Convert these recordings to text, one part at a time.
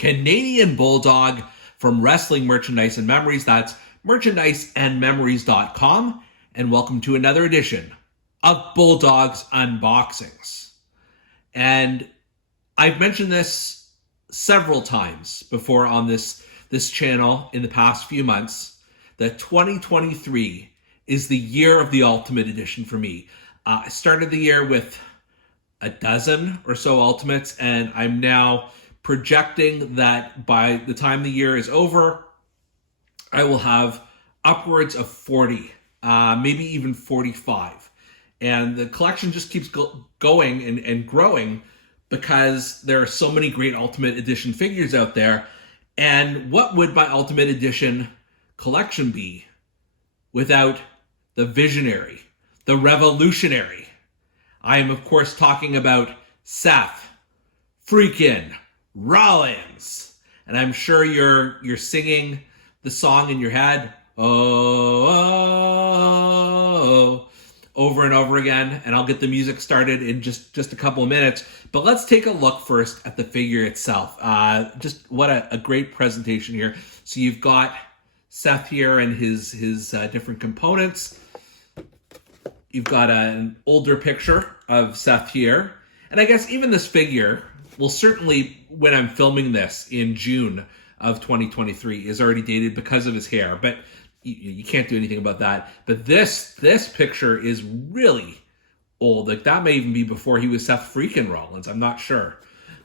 Canadian Bulldog from Wrestling Merchandise and Memories. That's merchandiseandmemories.com. And welcome to another edition of Bulldog's Unboxings. And I've mentioned this several times before on this channel in the past few months, that 2023 is the year of the Ultimate Edition for me. I started the year with a dozen or so Ultimates, and I'm now projecting that by the time the year is over, I will have upwards of 40, maybe even 45. And the collection just keeps going and growing because there are so many great Ultimate Edition figures out there. And what would my Ultimate Edition collection be without the visionary, the revolutionary? I am, of course, talking about Seth Freakin Rollins. And I'm sure you're singing the song in your head, oh, oh, oh, over and over again. And I'll get the music started in just a couple of minutes. But let's take a look first at the figure itself. Just what a great presentation here. So you've got Seth here and his different components. You've got an older picture of Seth here. And I guess even this figure will certainly, when I'm filming this in June of 2023, is already dated because of his hair. But you can't do anything about that. But this picture is really old. Like, that may even be before he was Seth Freakin Rollins. I'm not sure.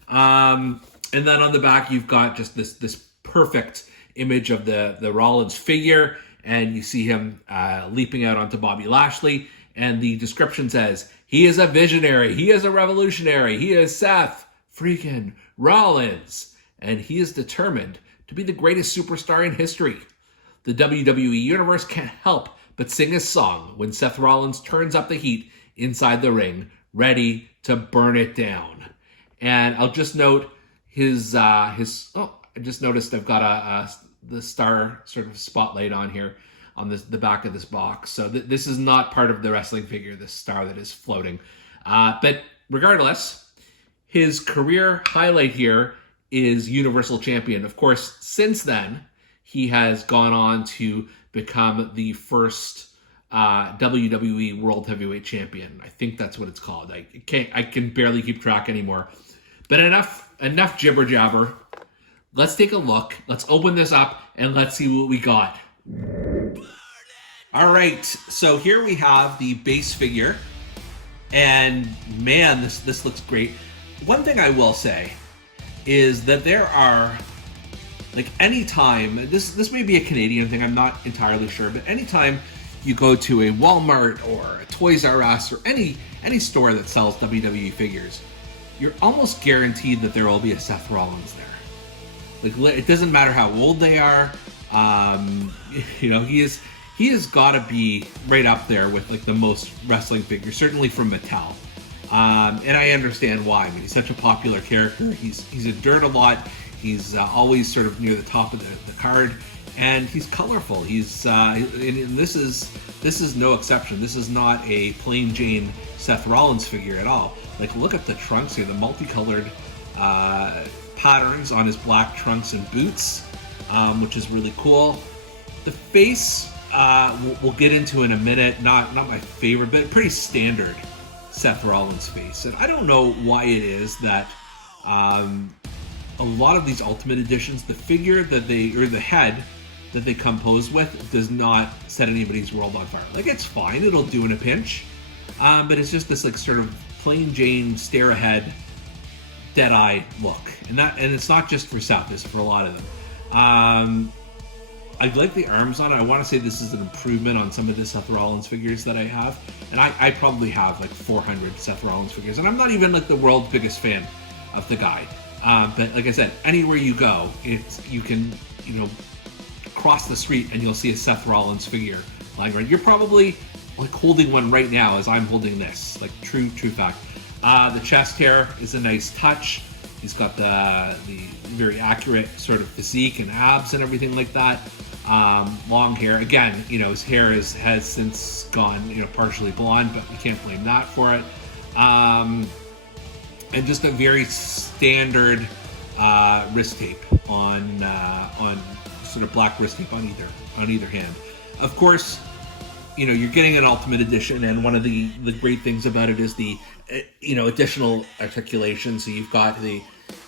And then on the back, you've got just this perfect image of the Rollins figure. And you see him leaping out onto Bobby Lashley. And the description says, he is a visionary. He is a revolutionary. He is Seth Freakin Rollins. And he is determined to be the greatest superstar in history. The WWE Universe can't help but sing his song when Seth Rollins turns up the heat inside the ring, ready to burn it down. And I'll just note his I just noticed I've got the star sort of spotlight on here on the back of this box. So this is not part of the wrestling figure, this star that is floating. But regardless, his career highlight here is Universal Champion. Of course, since then, he has gone on to become the first WWE World Heavyweight Champion. I think that's what it's called. I can barely keep track anymore. But enough jibber jabber. Let's take a look. Let's open this up and let's see what we got. All right, so here we have the base figure, and man, this looks great. One thing I will say is that there are, like, anytime, this may be a Canadian thing, I'm not entirely sure, but anytime you go to a Walmart or a Toys R Us or any store that sells WWE figures, you're almost guaranteed that there will be a Seth Rollins there. Like, it doesn't matter how old they are. He has got to be right up there with, like, the most wrestling figures, certainly from Mattel. And I understand why. I mean, he's such a popular character. He's endured a lot. He's always sort of near the top of the card, and he's colorful. And this is no exception. This is not a plain Jane Seth Rollins figure at all. Like, look at the trunks here, the multicolored patterns on his black trunks and boots, which is really cool. The face, we'll get into in a minute. Not my favorite, but pretty standard Seth Rollins face. And I don't know why it is that a lot of these Ultimate Editions, the figure that the head that they come posed with does not set anybody's world on fire. Like, it's fine, it'll do in a pinch, but it's just this, like, sort of plain Jane stare ahead, dead eye look, and it's not just for Seth, it's for a lot of them. I like the arms on it. I want to say this is an improvement on some of the Seth Rollins figures that I have, and I probably have like 400 Seth Rollins figures, and I'm not even like the world's biggest fan of the guy. But like I said, anywhere you go, you can cross the street and you'll see a Seth Rollins figure lying around. You're probably like holding one right now as I'm holding this. Like, true fact. The chest hair is a nice touch. He's got the very accurate sort of physique and abs and everything like that. Long hair. Again, his hair has since gone, partially blonde, but we can't blame that for it. And just a very standard wrist tape on sort of black wrist tape on either hand. Of course, you know, you're getting an Ultimate Edition, and one of the great things about it is the additional articulation. So you've got the,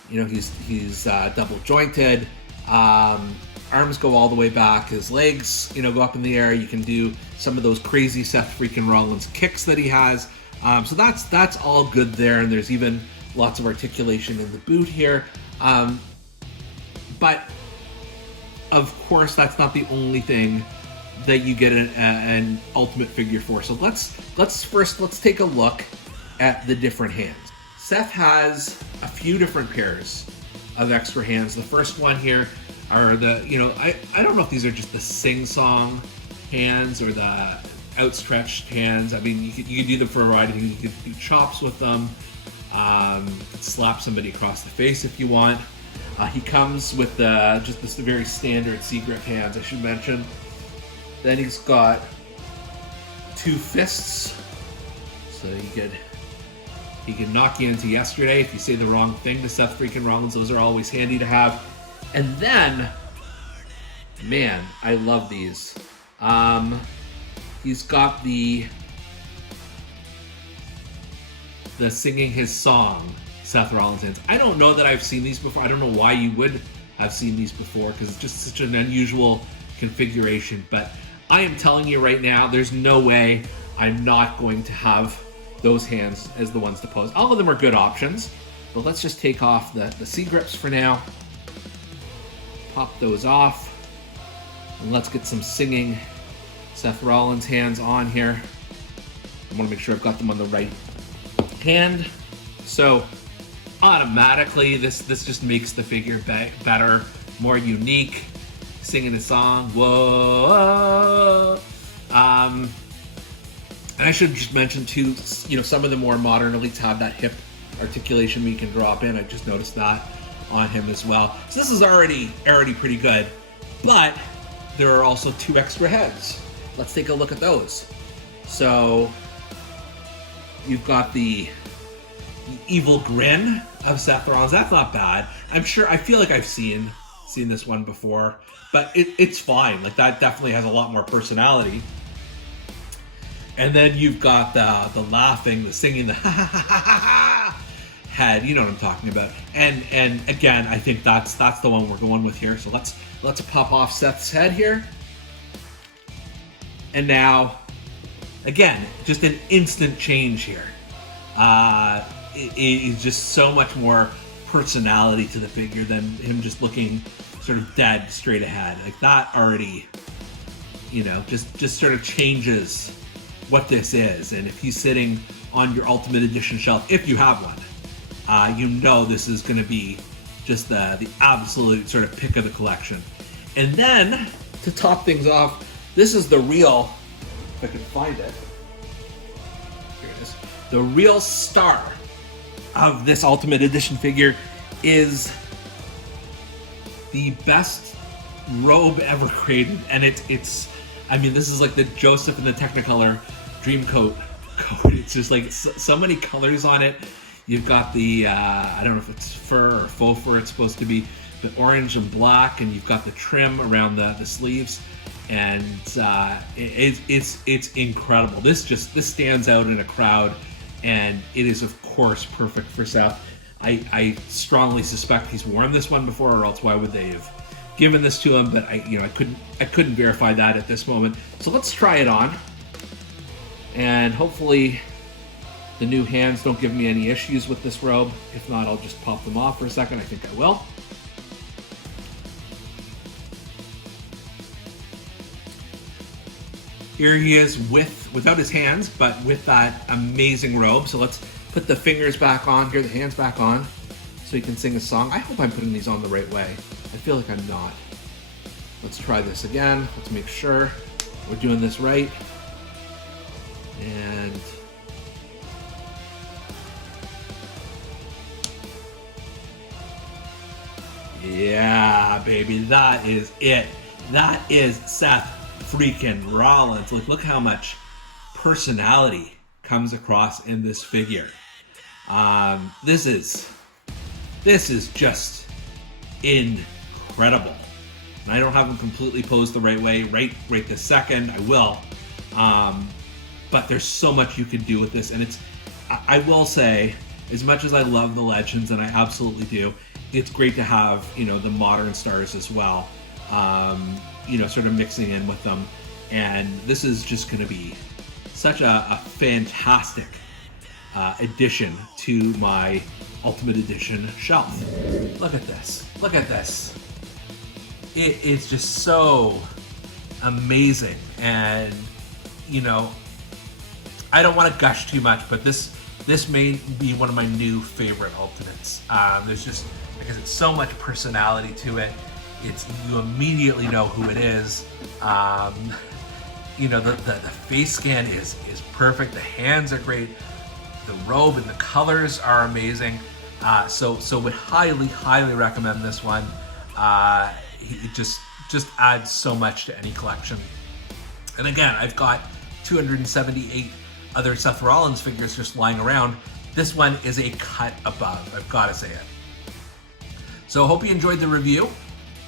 you know, he's double jointed. Arms go all the way back. His legs, you know, go up in the air. You can do some of those crazy Seth Freakin Rollins kicks that he has. So that's all good there, and there's even lots of articulation in the boot here. But of course, that's not the only thing that you get an Ultimate figure for. So let's take a look at the different hands. Seth has a few different pairs of extra hands. The first one here are the, you know, I don't know if these are just the sing-song hands or the outstretched hands. I mean, you could do them for a variety of things. You could do chops with them. Slap somebody across the face if you want. He comes with just this very standard C-grip hands, I should mention. Then he's got two fists, so he could knock you into yesterday if you say the wrong thing to Seth Freakin Rollins. Those are always handy to have. And then, man, I love these. He's got the singing his song Seth Rollins hands. I don't know that I've seen these before. I don't know why you would have seen these before, because it's just such an unusual configuration. But I am telling you right now, there's no way I'm not going to have those hands as the ones to pose. All of them are good options, but let's just take off the C-grips for now. Pop those off, and let's get some singing Seth Rollins hands on here. I want to make sure I've got them on the right hand. So automatically, this just makes the figure better, more unique. Singing a song, whoa. And I should just mention too, you know, some of the more modern elites have that hip articulation we can drop in. I just noticed that on him as well. So this is already pretty good, but there are also two extra heads. Let's take a look at those. So you've got the evil grin of Seth Rollins. That's not bad. I feel like I've seen this one before, but it's fine. Like, that definitely has a lot more personality. And then you've got the laughing, the singing, the ha ha ha ha ha head. You know what I'm talking about. And again, I think that's the one we're going with here. So let's pop off Seth's head here. And now, again, just an instant change here. It is just so much more personality to the figure than him just looking sort of dead straight ahead. Like, that already, you know, just sort of changes what this is. And if he's sitting on your Ultimate Edition shelf, if you have one, you know this is going to be just the absolute sort of pick of the collection. And then, to top things off, this is the real, if I can find it, here it is, the real star of this Ultimate Edition figure is the best robe ever created. And it's I mean, this is like the Joseph and the Technicolor Dreamcoat coat. It's just like so many colors on it. You've got the, I don't know if it's fur or faux fur it's supposed to be, the orange and black, and you've got the trim around the sleeves. And it's incredible. This stands out in a crowd, and it is of course perfect for Seth. I strongly suspect he's worn this one before, or else why would they have given this to him? But I couldn't verify that at this moment. So let's try it on, and hopefully the new hands don't give me any issues with this robe. If not, I'll just pop them off for a second. I think I will. Here he is without his hands, but with that amazing robe. So let's put the fingers back on here, the hands back on, so he can sing a song. I hope I'm putting these on the right way. I feel like I'm not. Let's try this again. Let's make sure we're doing this right. And yeah, baby, that is it. That is Seth Freakin Rollins. Look how much personality comes across in this figure. This is just incredible. And I don't have them completely posed the right way right this second. I will. But there's so much you can do with this, and I will say, as much as I love the Legends, and I absolutely do, it's great to have, you know, the modern stars as well, you know, sort of mixing in with them. And this is just going to be such a fantastic addition to my Ultimate Edition shelf. Look at this. Look at this. It is just so amazing. And, you know, I don't want to gush too much, but this may be one of my new favorite Ultimates. There's just, because it's so much personality to it, you immediately know who it is. You know, the face scan is perfect. The hands are great. The robe and the colors are amazing. So would highly recommend this one. It just adds so much to any collection. And again, I've got 278 other Seth Rollins figures just lying around. This one is a cut above, I've got to say it. So I hope you enjoyed the review,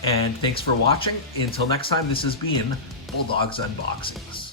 and thanks for watching. Until next time, this has been Bulldog's Unboxings.